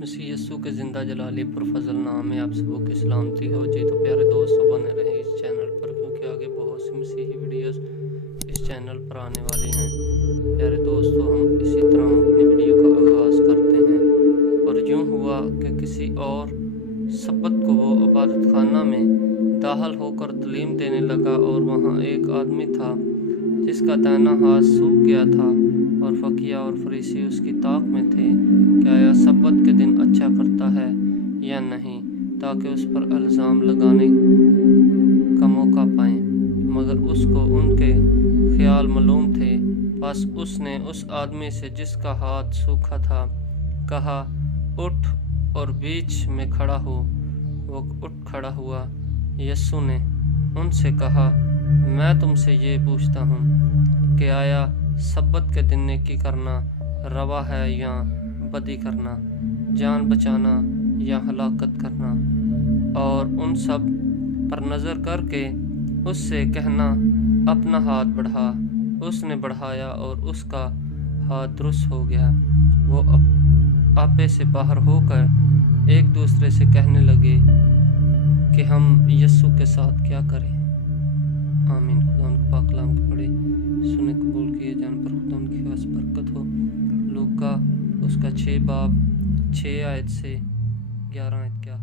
مسیح یسوع کے زندہ جلالی پرفضل نام میں آپ سبوں کی سلامتی ہو جی۔ تو پیارے دوستوں بنے رہیں اس چینل پر، کیونکہ آگے بہت سی مسیحی ویڈیوز اس چینل پر آنے والی ہیں۔ پیارے دوستوں، ہم اسی طرح اپنی ویڈیو کا آغاز کرتے ہیں۔ اور یوں ہوا کہ کسی اور سبت کو وہ عبادت خانہ میں داخل ہو کر تعلیم دینے لگا، اور وہاں ایک آدمی تھا جس کا دائنا ہاتھ سوکھ گیا تھا، اور فقیہ اور فریسی اس کی طاق میں تھے کہ آیا سبت کے دن اچھا کرتا ہے یا نہیں، تاکہ اس پر الزام لگانے کا موقع پائیں۔ مگر اس کو ان کے خیال معلوم تھے۔ پس اس نے اس آدمی سے جس کا ہاتھ سوکھا تھا کہا، اٹھ اور بیچ میں کھڑا ہو۔ وہ اٹھ کھڑا ہوا۔ یسوع نے ان سے کہا، میں تم سے یہ پوچھتا ہوں کہ آیا سبت کے دن نیکی کرنا روا ہے یا بدی کرنا، جان بچانا یا ہلاکت کرنا؟ اور ان سب پر نظر کر کے اس سے کہنا، اپنا ہاتھ بڑھا۔ اس نے بڑھایا اور اس کا ہاتھ درست ہو گیا۔ وہ آپے سے باہر ہو کر ایک دوسرے سے کہنے لگے کہ ہم یسوع کے ساتھ کیا کریں؟ آمین۔ خدا ان کو پاک کلام کو پڑھے، سنے قبول کیے جان پر خدا ان کی خاص برکت ہو۔ لوکا اس کا 6 باب 6 آیت سے 11 آیت کیا